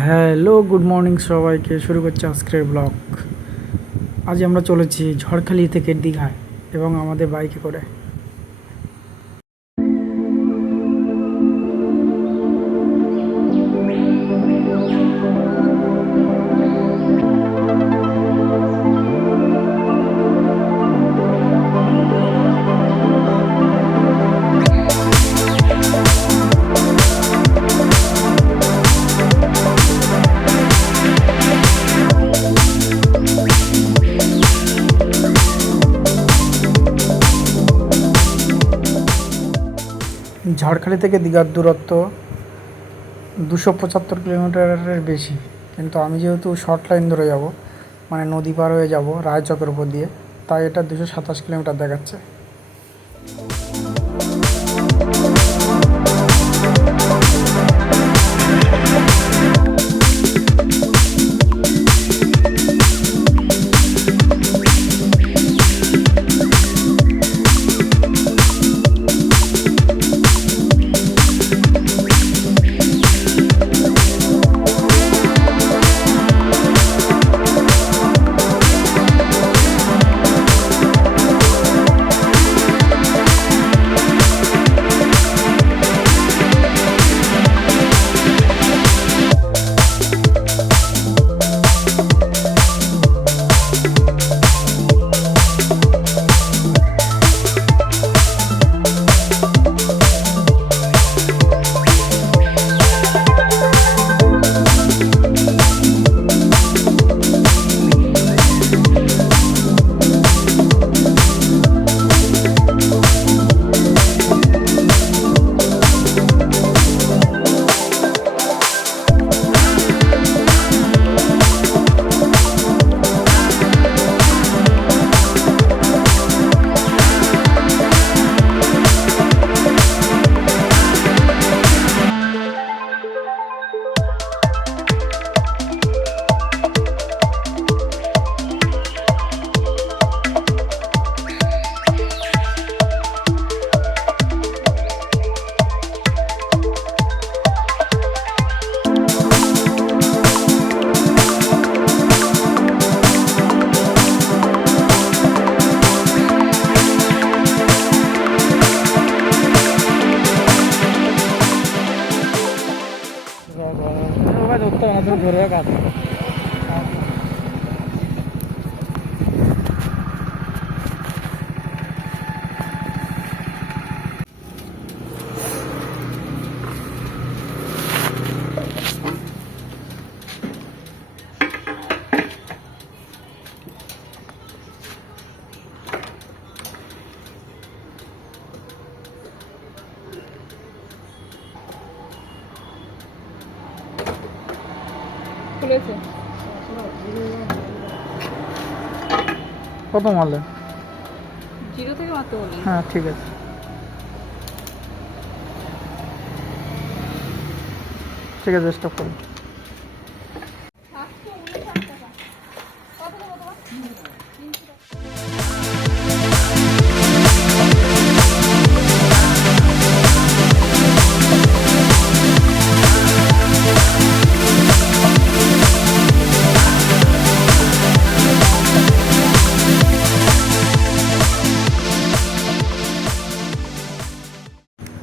Hello, good morning সবাইকে। শুরু করছি আজকের ব্লগ। আজ আমরা চলেছি ঝড়খালি থেকে দীঘায় এবং আমাদের বাইকে করে। ঝড়খালি থেকে দীঘার দূরত্ব 275 কিলোমিটারের বেশি, কিন্তু আমি যেহেতু শর্ট লাইন ধরে যাব, মানে নদী পার হয়ে যাব রায়চকের উপর দিয়ে, তাই এটা 227 কিলোমিটার দেখাচ্ছে। ধরে কাজ খুলেছে। কত মারলে? 0 থেকে মারতে বলি। হ্যাঁ, ঠিক আছে, ঠিক আছে, স্টপ করুন।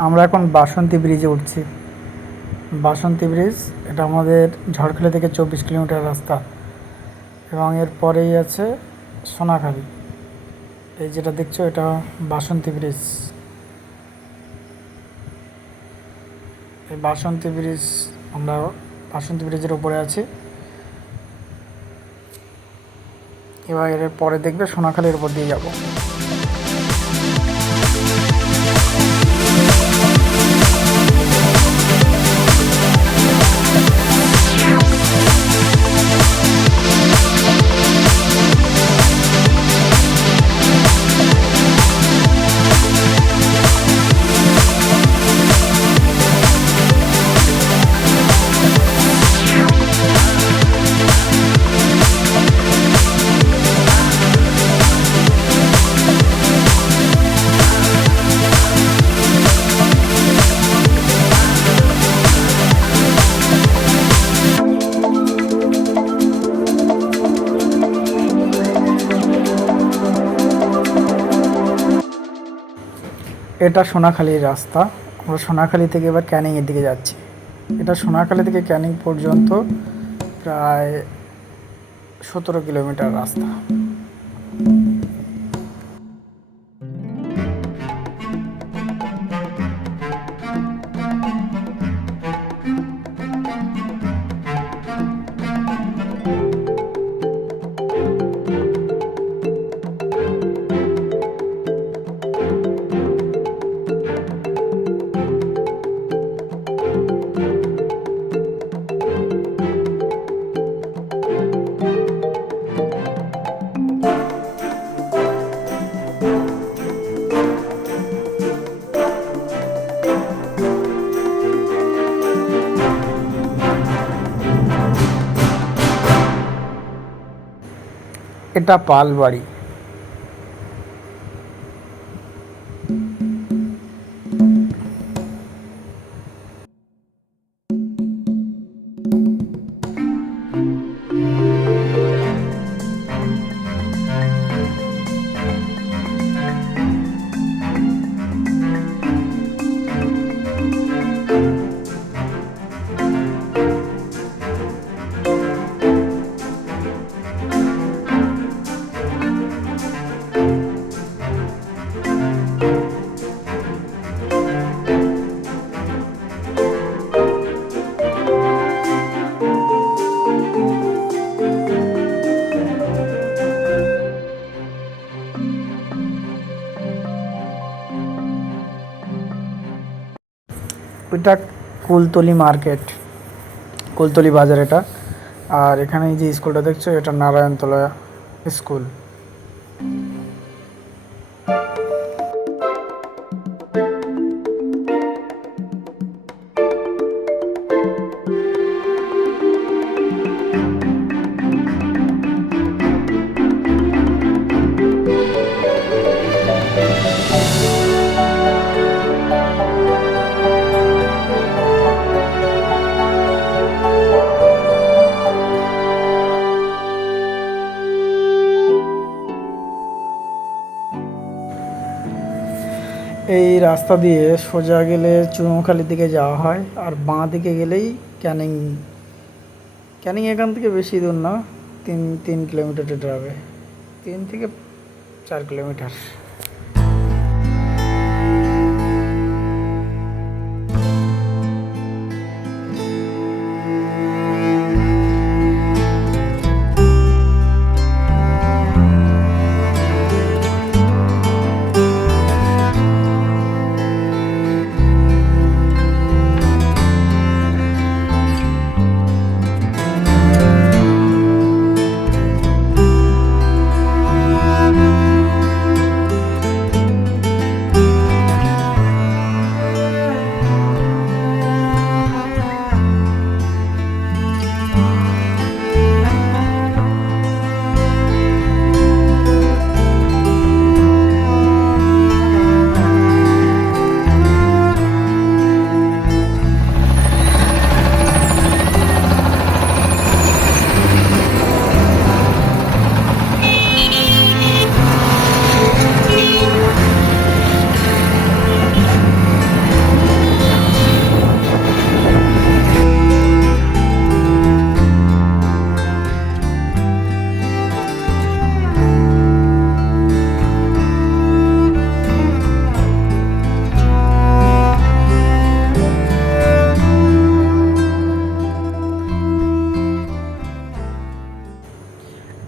আমরা এখন বাসন্তী ব্রিজে উঠছি। বাসন্তী ব্রিজ এটা আমাদের ঝড়খালি থেকে 24 কিলোমিটার রাস্তা, এবং এর পরেই আছে সোনাখালি। এই যেটা দেখছো এটা বাসন্তী ব্রিজ। এই বাসন্তী ব্রিজ, আমরা বাসন্তী ব্রিজের উপরে আছি। এবার এর পরে দেখবে সোনাখালির উপর দিয়ে যাব। এটা সোনাখালীর রাস্তা। আমরা সোনাখালী থেকে এবার ক্যানিংয়ের দিকে যাচ্ছি। এটা সোনাখালী থেকে ক্যানিং পর্যন্ত প্রায় 17 কিলোমিটার রাস্তা। এটা পালবাড়ি। এটা কুলতলি মার্কেট, কুলতলি বাজার এটা। আর এখানে যে স্কুলটা দেখছো এটা নারায়ণতলা স্কুল। এই রাস্তা দিয়ে সোজা গেলে চুরমুখালির দিকে যাওয়া হয়, আর বাঁ দিকে গেলেই ক্যানিং। ক্যানিং এখান থেকে বেশি দূর না, 3 কিলোমিটার যেতে হবে, 3 থেকে 4 কিলোমিটার।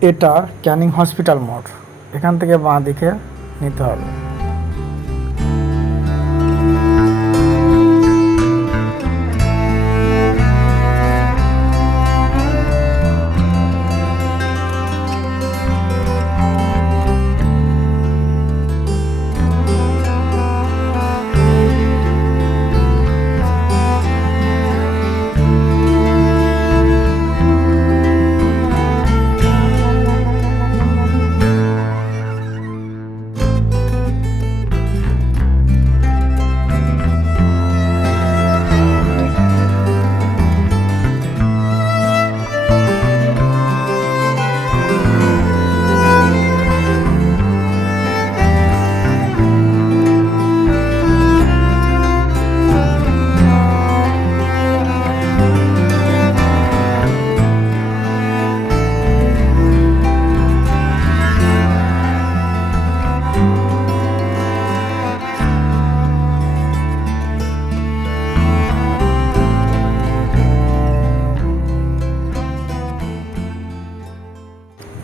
এটা ক্যানিং হসপিটাল মোড়। এখান থেকে বাঁ দিকে নিতে হবে।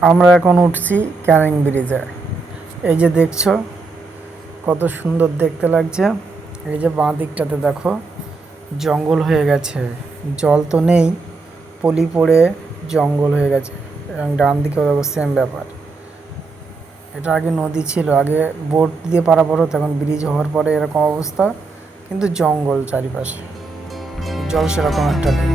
আমরা এখন উঠছি ক্যানিং ব্রিজে। এই যে দেখছো কত সুন্দর দেখতে লাগছে। এই যে বাঁ দিকটাতে দেখো জঙ্গল হয়ে গেছে, জল তো নেই, পলি পড়ে জঙ্গল হয়ে গেছে। এবং ডান দিকেও দেখো সেম ব্যাপার। এটা আগে নদী ছিল, আগে বোট দিয়ে পারাপার হতো, এখন ব্রিজ হওয়ার পরে এরকম অবস্থা, কিন্তু জঙ্গল চারিপাশে, জল সেরকম একটা নেই।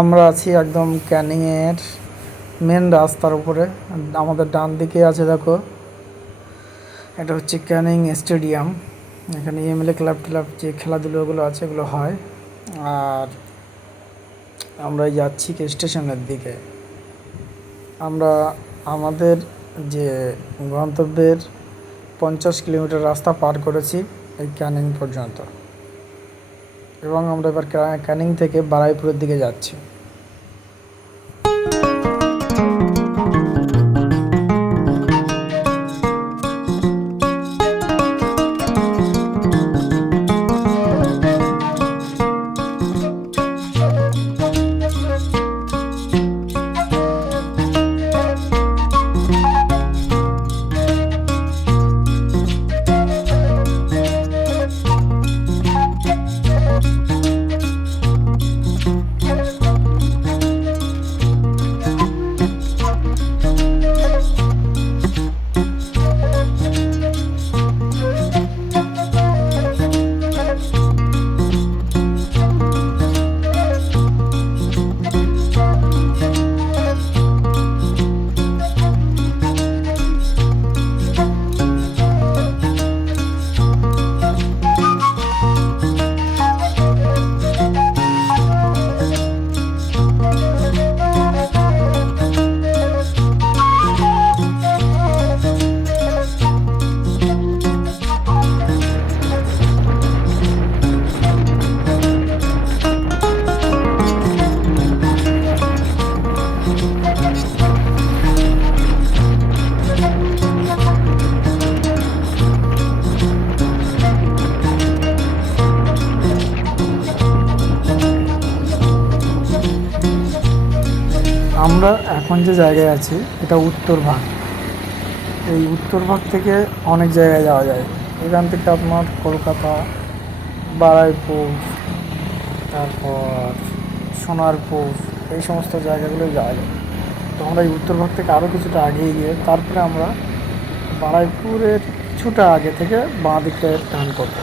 আমরা আছি একদম ক্যানিংয়ের মেন রাস্তার উপরে। আমাদের ডান দিকে আছে দেখো, এটা হচ্ছে ক্যানিং স্টেডিয়াম। এখানে এমএলএ ক্লাব ক্লাব যে খেলাধুলোগুলো আছে এগুলো হয়। আর আমরা যাচ্ছি স্টেশনের দিকে। আমরা আমাদের যে গন্তব্যের 50 কিলোমিটার রাস্তা পার করেছি এই ক্যানিং পর্যন্ত, এবং আমরা এবার ক্যানিং থেকে বারুইপুরের দিকে যাচ্ছি। আমরা এখন যে জায়গায় আছি এটা উত্তর ভাগ। এই উত্তর ভাগ থেকে অনেক জায়গায় যাওয়া যায়। এখান থেকে আপনার কলকাতা, বারুইপুর, তারপর সোনারপুর, এই সমস্ত জায়গাগুলোই যাওয়া যায়। তো আমরা এই উত্তর ভাগ থেকে আরও কিছুটা এগিয়ে গিয়ে তারপরে আমরা বারুইপুরের কিছুটা আগে থেকে বাঁ দিকে টার্ন করবো।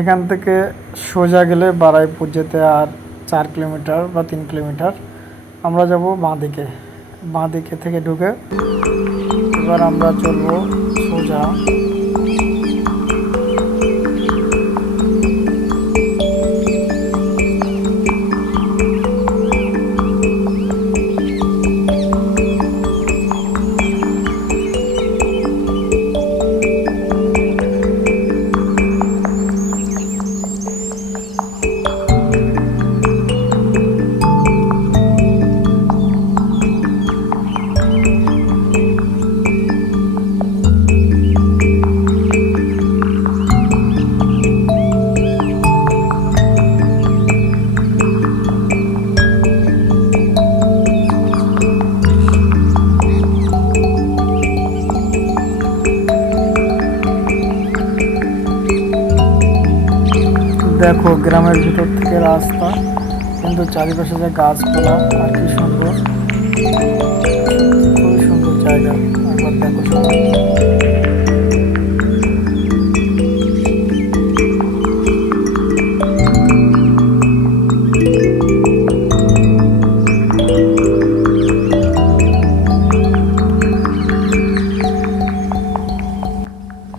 এখান থেকে সোজা গেলে বারাইপুর যেতে আর 4 কিলোমিটার বা 3 কিলোমিটার। আমরা যাব বাঁ দিকে থেকে ঢুকে এবার আমরা চলবো সোজা। দেখো গ্রামের ভিতর থেকে রাস্তা, কিন্তু চারিপাশে যে গাছপালা আর কি সুন্দর, খুবই সুন্দর জায়গা। একবার দেখো সবাই।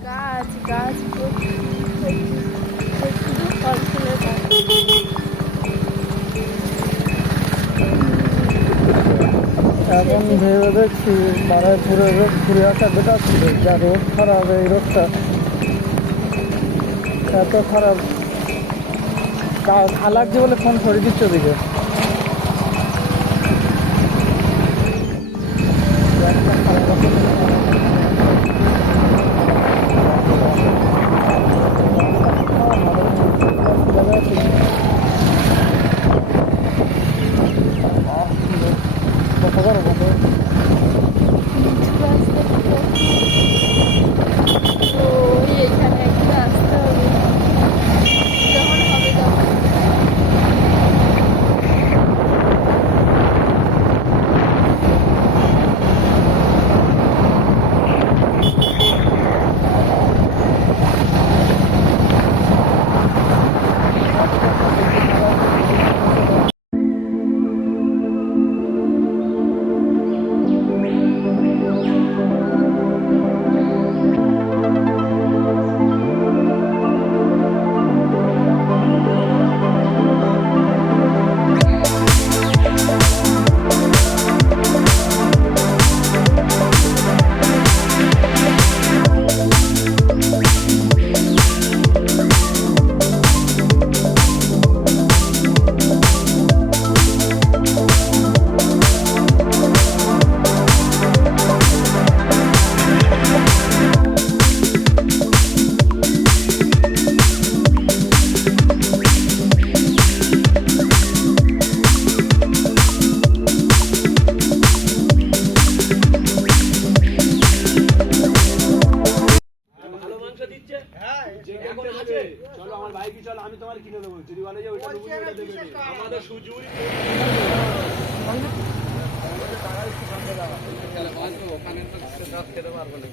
গাছ গাছ শুধু ফল ফুলের গাছ। এখন ভেবে দেখছি বারাইপুরে ঘুরে আসা বেটার ছিল, যা রোড খারাপ, এই রোডটা এত খারাপ। লাগছে বলে ফোন করে দিচ্ছ দিকে। এখানে একটা আসতে হবে, যখন হবে তখন। চলো আমার বাইকে চলো, আমি তোমার কিনে দেবো। যদি বলে যে ওইটা দেবো, ওইটা দেবে আমাদের সুজুরি ওখানে তো খেতে পারবো না।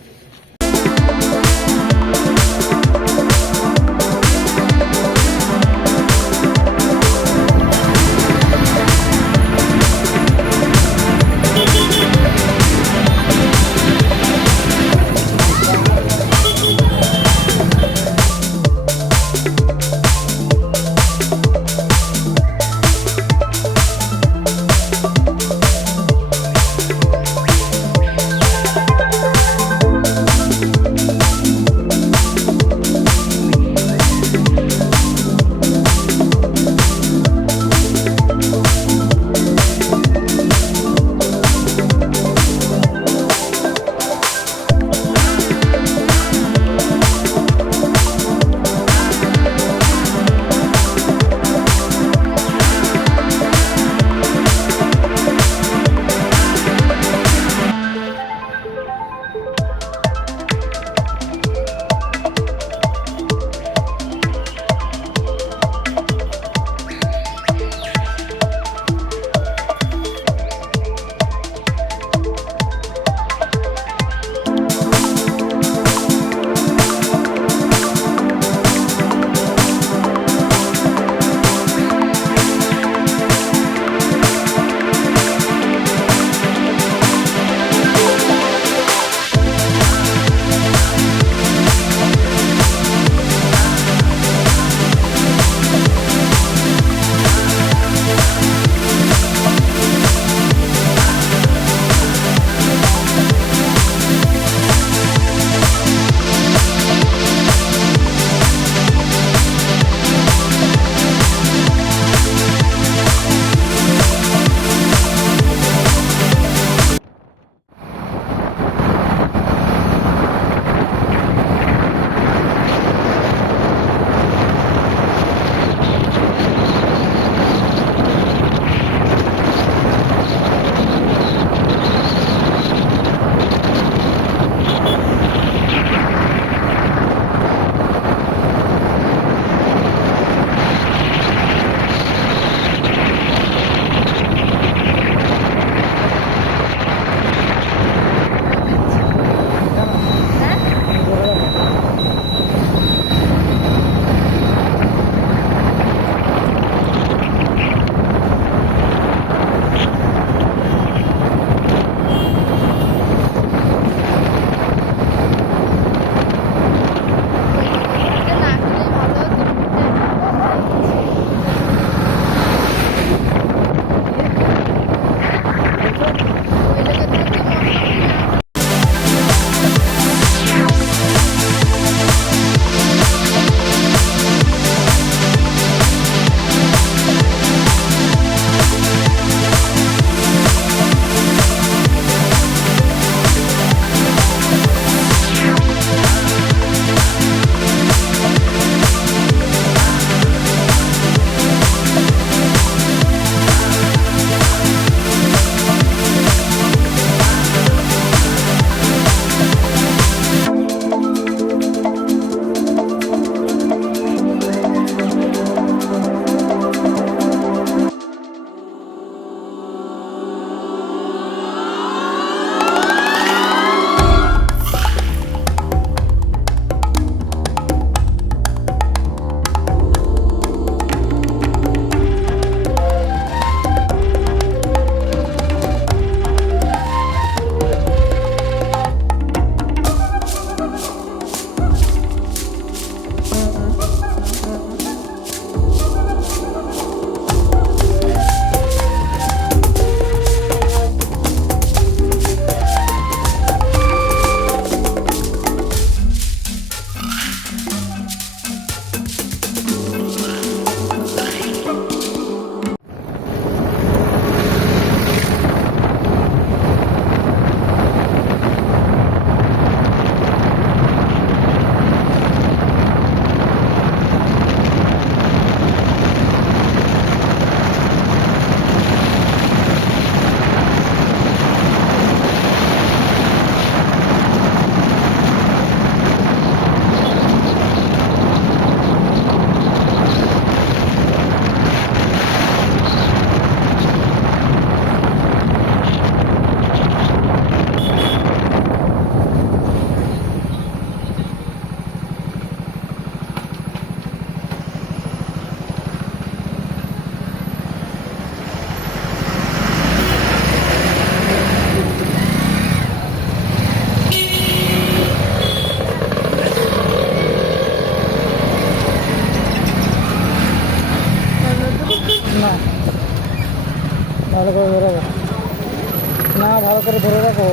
ভালো করে ধরে রাখো, না ভালো করে ধরে রাখো।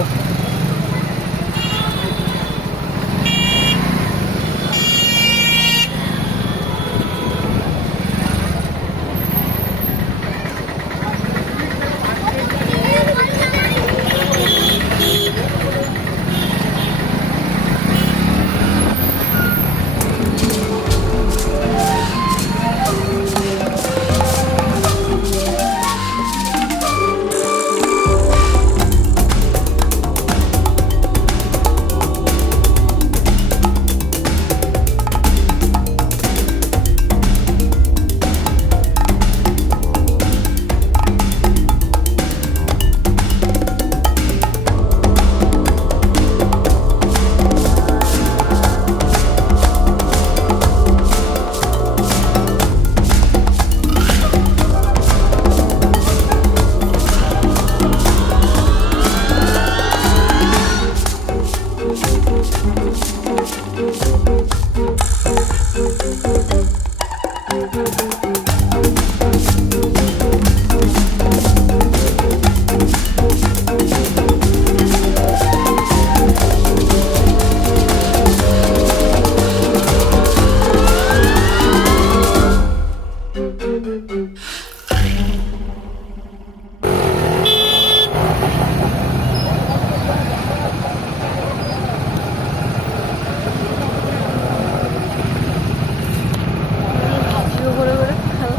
ভাজিও করে করে খাও।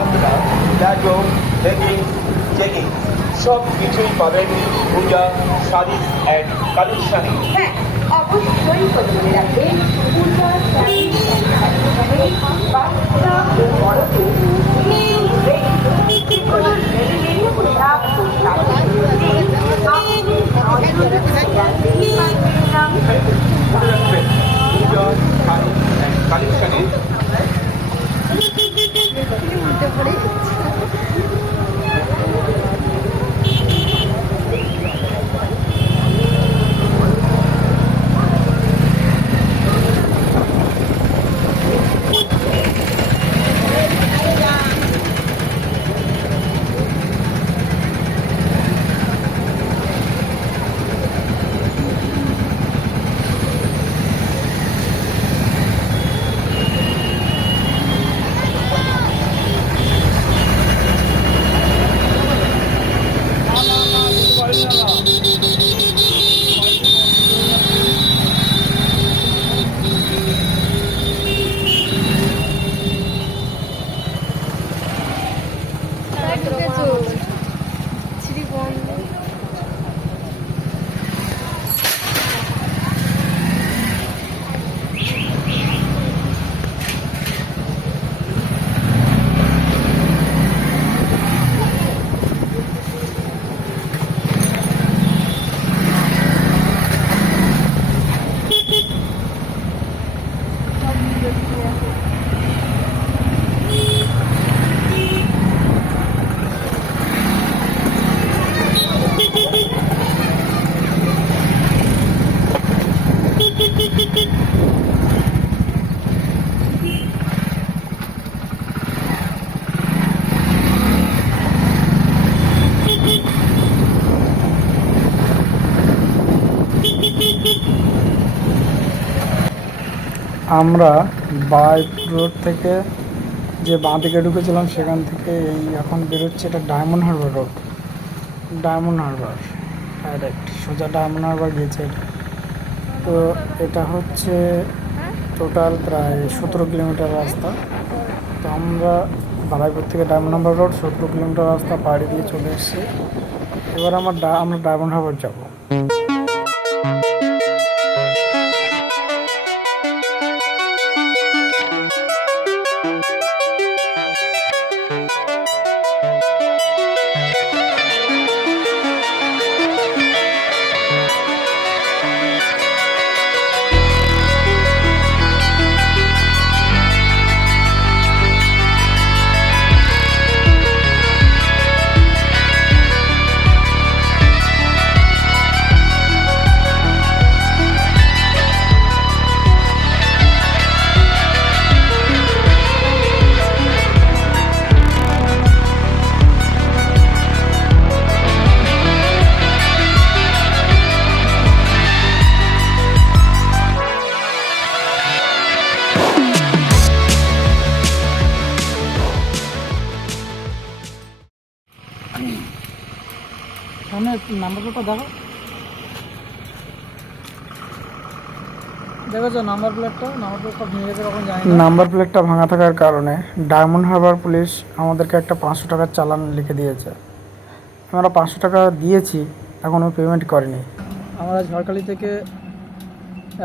আমরা ব্যাগও লেগিংস চেকিং সব কিছুই পাবেন পূজা শাড়ি অ্যান্ড কালেকশানে। হ্যাঁ, অবশ্যই মনে রাখবেন পূজা শাড়ি বাচ্চা ও বড়দের যেকোনো লেনদেনের পোশাক ও শাড়ি আপনি নজরে জানতেই পারবেন না। মনে রাখবেন পূজা শাড়ি অ্যান্ড কালেকশানে। উল্টে পড়ে যাচ্ছে। ঢুকেছো ছিড়ি বন্ধ। আমরা বাইক রোড থেকে যে বাঁ দিকে ঢুকেছিলাম সেখান থেকে এই এখন বেরোচ্ছে, এটা diamond Harbour road, diamond Harbour direct সোজা ডায়মন্ড হারবার গিয়েছে এটা। তো এটা হচ্ছে টোটাল প্রায় 17 কিলোমিটার রাস্তা। তো আমরা বালাইপুর থেকে ডায়মন্ড হারবার রোড 17 কিলোমিটার রাস্তা পাড়ি দিয়ে চলে এসেছি। এবার আমরা ডায়মন্ড হারবার যাবো। নাম্বার প্লেটটা দেখো, দেখেছো নাম্বার প্লেটটা ভেঙে গেছে কখন জানি না। নাম্বার প্লেটটা ভাঙা থাকার কারণে ডায়মন্ড হারবার পুলিশ আমাদেরকে একটা 500 টাকার চালান লিখে দিয়েছে। আমরা 500 টাকা দিয়েছি, এখনও পেমেন্ট করেনি। আমরা ঝড়খালি থেকে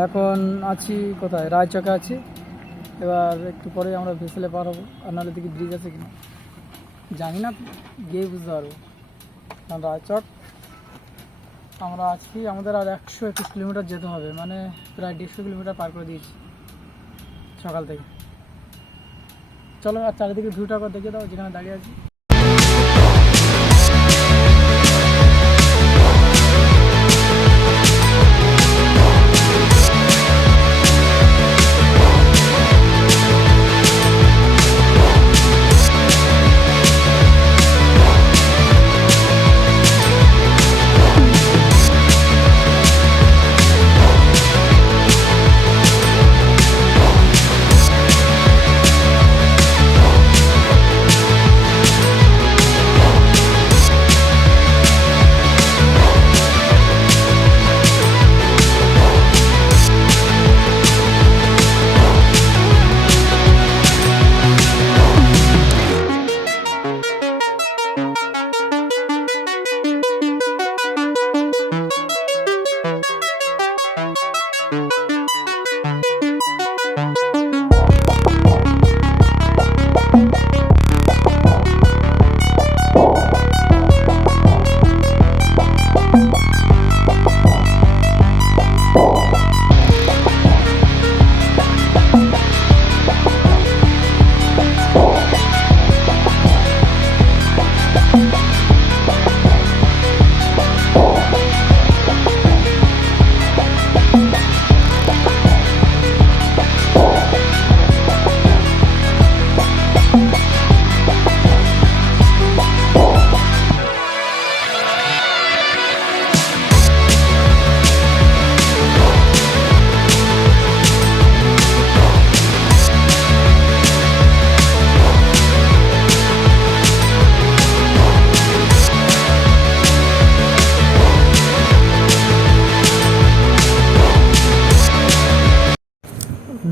এখন আছি কোথায়, রায়চকে আছি। এবার একটু পরে আমরা ভেসেলে পার হবো, আর নাহলে দেখি ব্রিজ আছে কিনা জানি না, গিয়ে বুঝতে পারবো। কারণ রায়চক আমরা আছি, আমাদের আর 121 কিলোমিটার যেতে হবে, মানে প্রায় 150 কিলোমিটার পার করে দিয়েছি সকাল থেকে। চলো আর চারিদিকে ভিউটা একবার দেখে দাও যেখানে দাঁড়িয়ে আছি।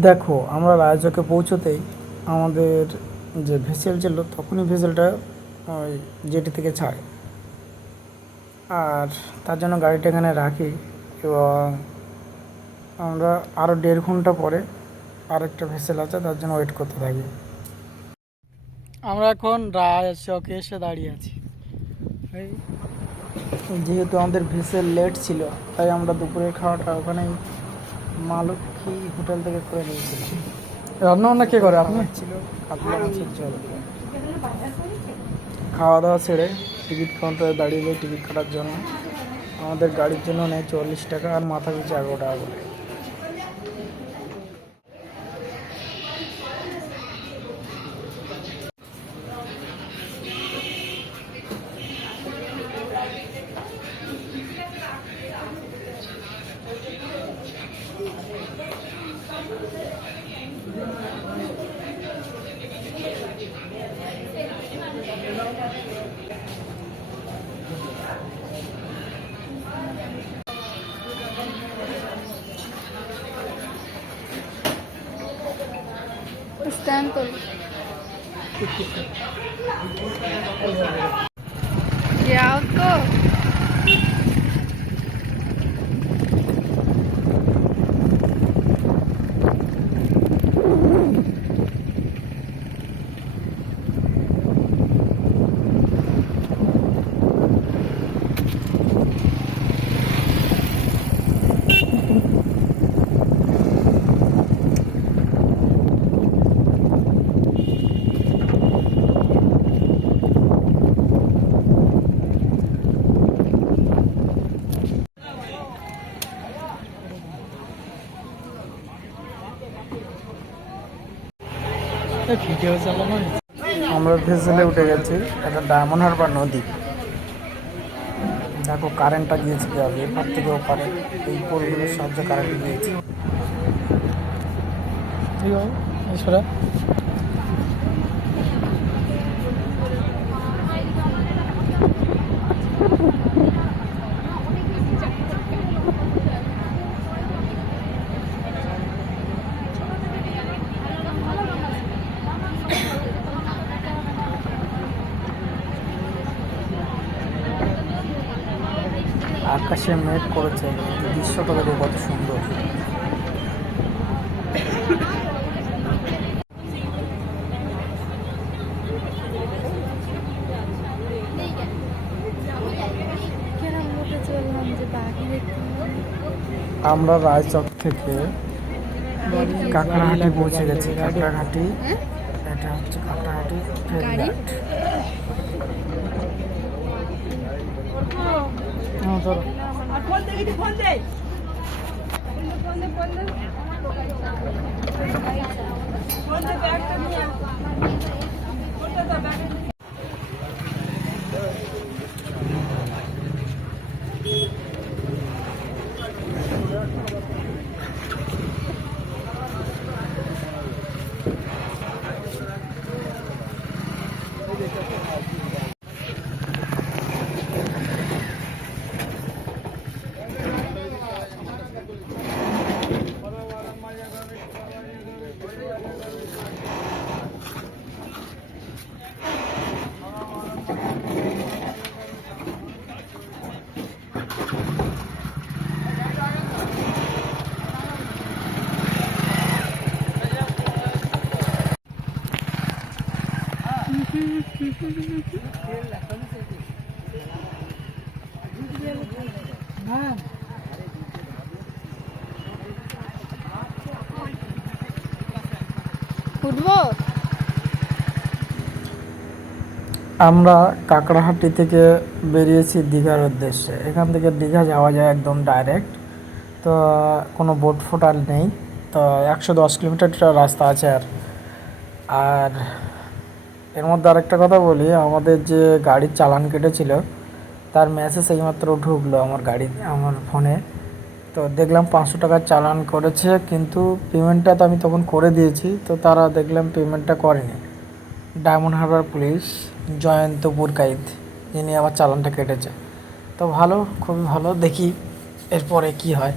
দেখো আমরা রায়চকে পৌঁছতেই আমাদের যে ভেসেল ছিল তখনই ভেসেলটা ওই জেটি থেকে ছাড়ে, আর তার জন্য গাড়িটা এখানে রাখি এবং আমরা আরও 1.5 ঘন্টা পরে আরেকটা ভেসেল আছে, তার জন্য ওয়েট করতে থাকি। আমরা এখন রায়চকে এসে দাঁড়িয়ে আছি। যেহেতু আমাদের ভেসেল লেট ছিল তাই আমরা দুপুরের খাওয়াটা ওখানেই মা লক্ষ্মী হোটেল থেকে করে নিয়েছিলাম। রান্না বান্না কে করে? আপনি ছিল কাতলা মাছের ঝোল। খাওয়া দাওয়া ছেড়ে টিকিট কাউন্টারে দাঁড়িয়ে যাই টিকিট কাটার জন্য। আমাদের গাড়ির জন্য নেয় 40 টাকা আর মাথা পিছু 11 টাকা করে। स्टैंड तो क्या तो আমরা ভেসেলে উঠে গেছি, এটা ডায়মন্ড হারবার নদী। দেখো কারেন্টটা গিয়েছে কীভাবে, এপার থেকে ওপারে এই পোলগুলোর সাহায্যে কারেন্ট গিয়েছে। আকাশে মেঘ করেছে, কিন্তু দৃশ্যটা দেখো কত সুন্দর। আমরা রায়চক থেকে কাঁকড়াহাটি পৌঁছে গেছি। কাঁকড়াহাটি, এটা হচ্ছে কাঁকড়াহাটি ট্রেন ঘাট। চলো। আমরা কাঁকড়াহাটি থেকে বেরিয়েছি দীঘার উদ্দেশ্যে। এখান থেকে দীঘা যাওয়া যায় একদম ডাইরেক্ট, তো কোনো বোট ফোট আর নেই। তো 110 কিলোমিটার রাস্তা আছে। আর এর মধ্যে আরেকটা কথা বলি, আমাদের যে গাড়ির চালান কেটেছিল তার মেসেজ এইমাত্র ঢুকলো আমার ফোনে। তো দেখলাম 500 টাকার চালান করেছে, কিন্তু পেমেন্টটা তো আমি তখন করে দিয়েছি। তো তারা দেখলাম পেমেন্টটা করেনি। ডায়মন্ড হারবার পুলিশ জয়ন্ত পুরকাইত, যিনি আমার চালানটা কেটেছে। তো ভালো, খুবই ভালো। দেখি এরপরে কি হয়।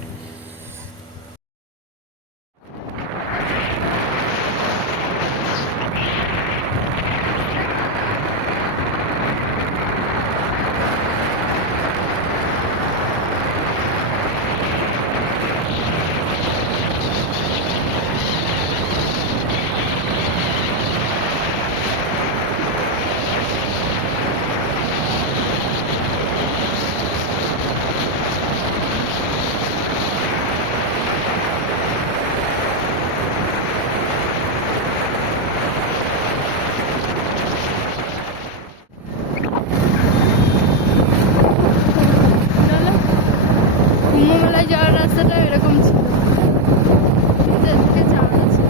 কুম্ভমেলায় যাওয়ার রাস্তাটা এরকম ছিল। এদিকে যাওয়া আছে।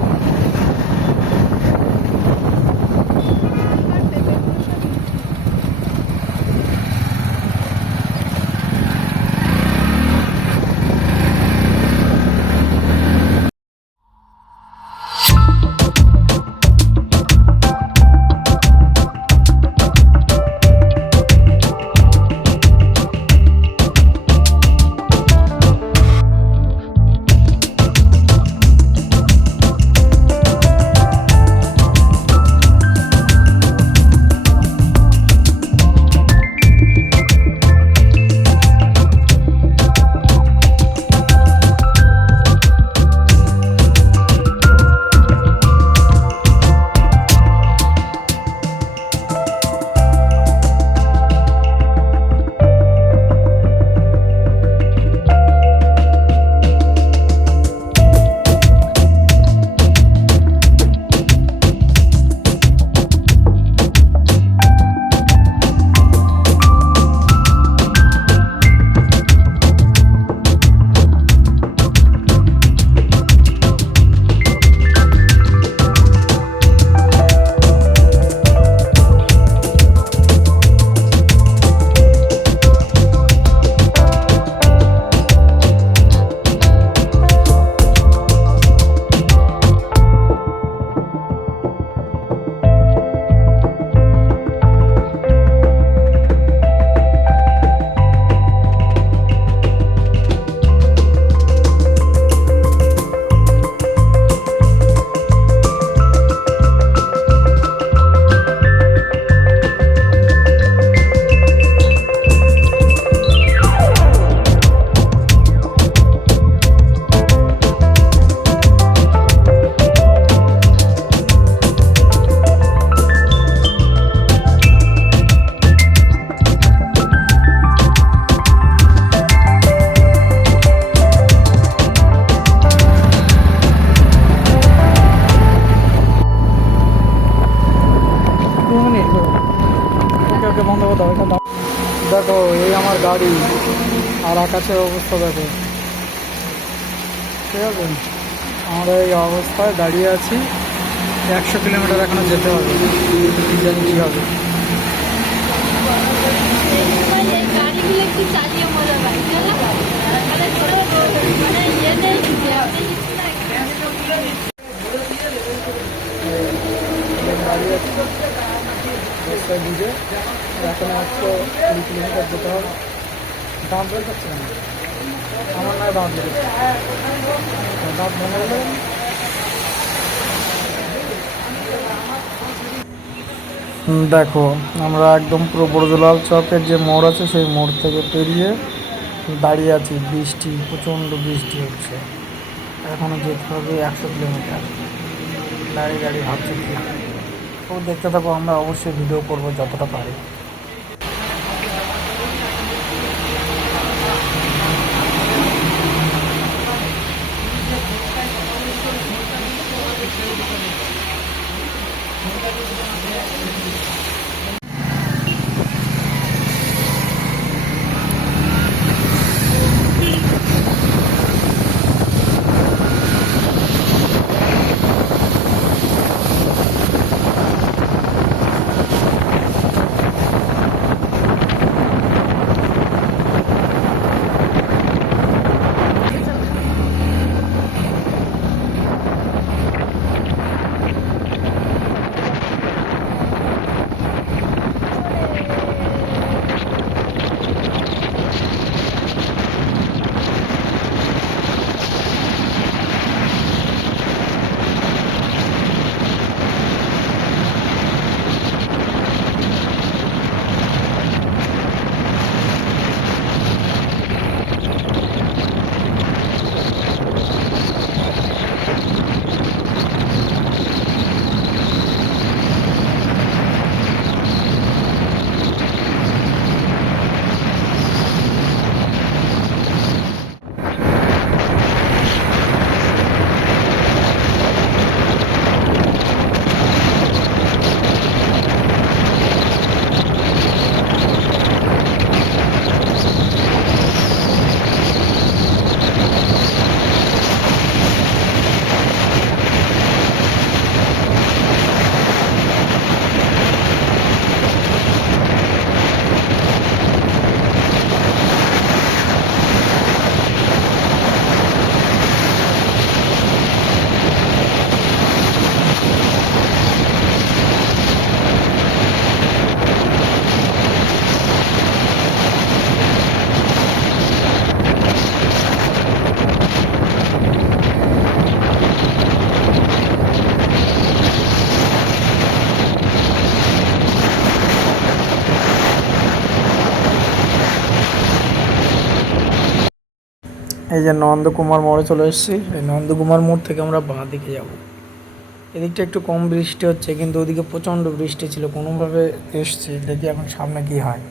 গাড়ি আর আকাশের অবস্থা দেখো, ঠিক আছে। আমরা এই অবস্থায় দাঁড়িয়ে আছি, 100 কিলোমিটার এখনো যেতে হবে, কি জানি কী হবে। এই গাড়িগুলো একটু চালিয়ে মজা পাই, তাই না? মানে কোনো মানে ইয়ে নেই, আপনি কিছু না। দাঁড়িয়ে আছি রাস্তায় বুঝে, এখন 120 কিলোমিটার যেতে হবে। দাঁত বের করছে না, আমার নয় দাঁত বেরোচ্ছে, দাঁত ভেঙে গেলে দেখো আমরা একদম পুরো বড়জলাল চকের যে মোড় আছে সেই মোড় থেকে পেরিয়ে দাঁড়িয়ে আছি। বৃষ্টি, প্রচণ্ড বৃষ্টি হচ্ছে, এখনও যেতে হবে 100 কিলোমিটার। দাঁড়িয়ে দাঁড়িয়ে ভাবছি কি তো দেখতে থাকো, আমরা অবশ্যই ভিডিও করবো যতটা পারি। এই যে নন্দকুমার মোড়ে চলে এসেছি। এই নন্দকুমার মোড় থেকে আমরা বাঁ দিকে যাব। এদিকটা একটু কম বৃষ্টি হচ্ছে, কিন্তু ওদিকে প্রচণ্ড বৃষ্টি ছিল, কোনোভাবে এসছি, দেখি এখন সামনে কি হয়।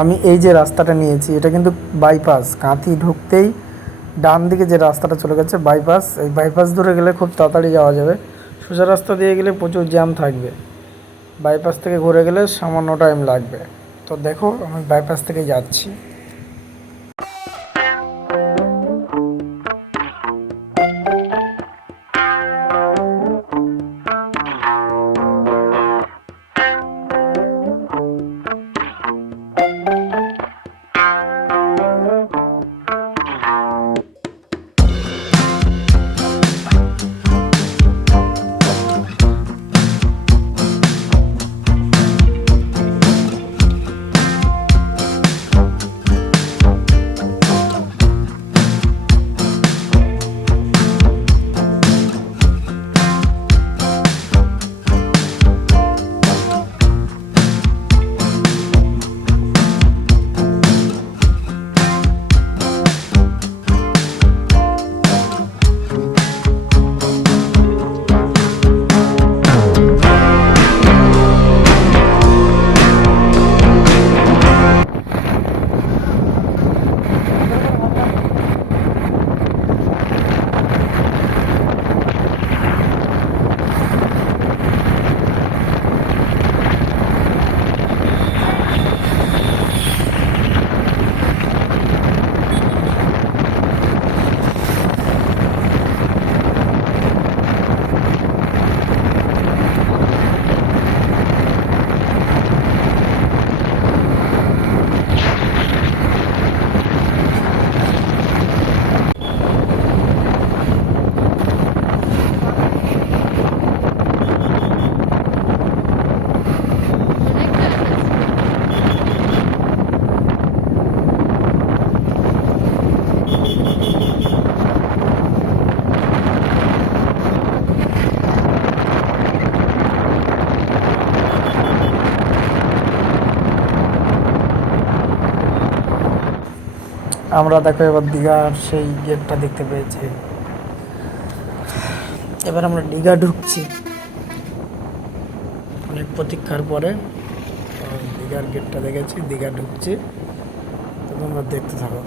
আমি এই যে রাস্তাটা নিয়েছি এটা কিন্তু বাইপাস, কাঁথি ঢুকতেই ডান দিকে যে রাস্তাটা চলে গেছে বাইপাস, এই বাইপাস ধরে গেলে খুব তাড়াতাড়ি যাওয়া যাবে। সোজা রাস্তা দিয়ে গেলে প্রচুর জ্যাম থাকবে, বাইপাস থেকে ঘুরে গেলে সামান্য টাইম লাগবে। তো দেখো আমি বাইপাস থেকে যাচ্ছি। আমরা দেখো এবার দীঘার সেই গেটটা দেখতে পেয়েছি। এবার আমরা দীঘা ঢুকছি অনেক প্রতীক্ষার পরে। দীঘার গেটটা দেখেছি, দীঘা ঢুকছি, তো তোমরা দেখতে থাকো।